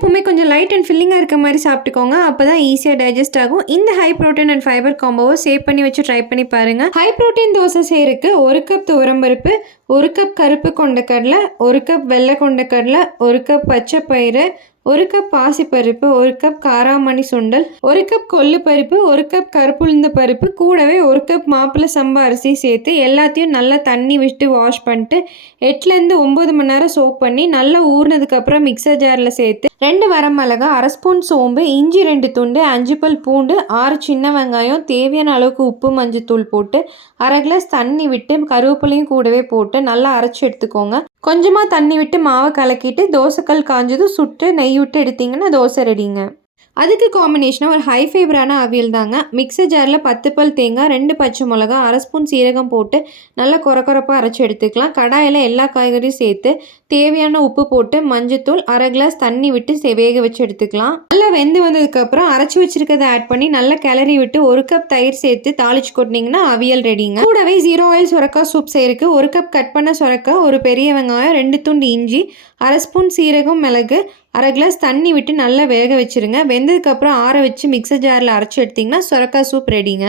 எப்பவுமே கொஞ்சம் light and ஃபில்லிங்காக இருக்க மாதிரி சாப்பிட்டுக்கோங்க. அப்போ தான் ஈஸியாக டைஜஸ்ட் ஆகும். இந்த ஹை ப்ரோட்டீன் அண்ட் ஃபைபர் காம்போவை சேவ் பண்ணி வச்சு ட்ரை பண்ணி பாருங்கள். ஹை ப்ரோட்டீன் தோசை செய்கிறதுக்கு 1 கப் துவரம்பருப்பு, 1 கப் கருப்பு கொண்டக்கடலை, 1 கப் வெள்ளை கொண்டக்கடலை, 1 கப் பச்சை பயிறு, 1 கப் பாசிப்பருப்பு, 1 கப் காராமணி சுண்டல், 1 கப் கொள்ளு பருப்பு, 1 கப் கருப்புளுந்த பருப்பு, கூடவே 1 கப் மாப்பிள்ளை சம்பா அரிசி சேர்த்து எல்லாத்தையும் நல்லா தண்ணி விட்டு வாஷ் பண்ணிட்டு 8லேருந்து 9 மணி நேரம் சோக் பண்ணி நல்லா ஊறினதுக்கப்புறம் மிக்சர் ஜாரில் சேர்த்து 2 வரமிளகா, 1/2 ஸ்பூன் சோம்பு, இஞ்சி 2 துண்டு, 5 பல் பூண்டு, 6 சின்ன வெங்காயம், தேவையான அளவுக்கு உப்பு மஞ்சத்தூள் போட்டு 1/2 கிளாஸ் தண்ணி விட்டு கருவேப்பிலையும் கூடவே போட்டு நல்லா அரைச்சி எடுத்துக்கோங்க. கொஞ்சமாக தண்ணி விட்டு மாவை கலக்கிட்டு தோசைக்கல் காஞ்சதும் சுட்டு நெய் விட்டு எடுத்திங்கன்னா தோசை ரெடிங்க. அதுக்கு காம்பினேஷனாக ஒரு ஹை ஃபைபரான அவியல் தாங்க. மிக்சர் ஜாரில் 10 பல் தேங்காய், 2 பச்சை மிளகா, 1/2 ஸ்பூன் சீரகம் போட்டு நல்லா கொரப்பாக அரைச்சி எடுத்துக்கலாம். கடாயில் எல்லா காய்கறியும் சேர்த்து தேவையான உப்பு போட்டு மஞ்சத்தூள் 1/2 கிளாஸ் தண்ணி விட்டு வேக வச்சு எடுத்துக்கலாம். நல்லா வெந்து வந்ததுக்கப்புறம் அரைச்சி வச்சிருக்கிறத ஆட் பண்ணி நல்லா கிளறி விட்டு 1 கப் தயிர் சேர்த்து தாளிச்சு கொட்டினீங்கன்னா அவியல் ரெடிங்க. கூடவே 0 ஆயில் சுரக்காய் சூப் செய்யறதுக்கு 1 கப் கட் பண்ண சுரக்காய், 1 பெரிய வெங்காயம், 2 துண்டு இஞ்சி, 1/2 ஸ்பூன் சீரகம், மிளகு, 1/2 கிளாஸ் தண்ணி விட்டு நல்லா வேக வச்சுருங்க. வெந்ததுக்கப்புறம் ஆற வச்சு மிக்சர் ஜாரில் அரைச்சி எடுத்திங்கன்னா சுரக்காய் சூப் ரெடிங்க.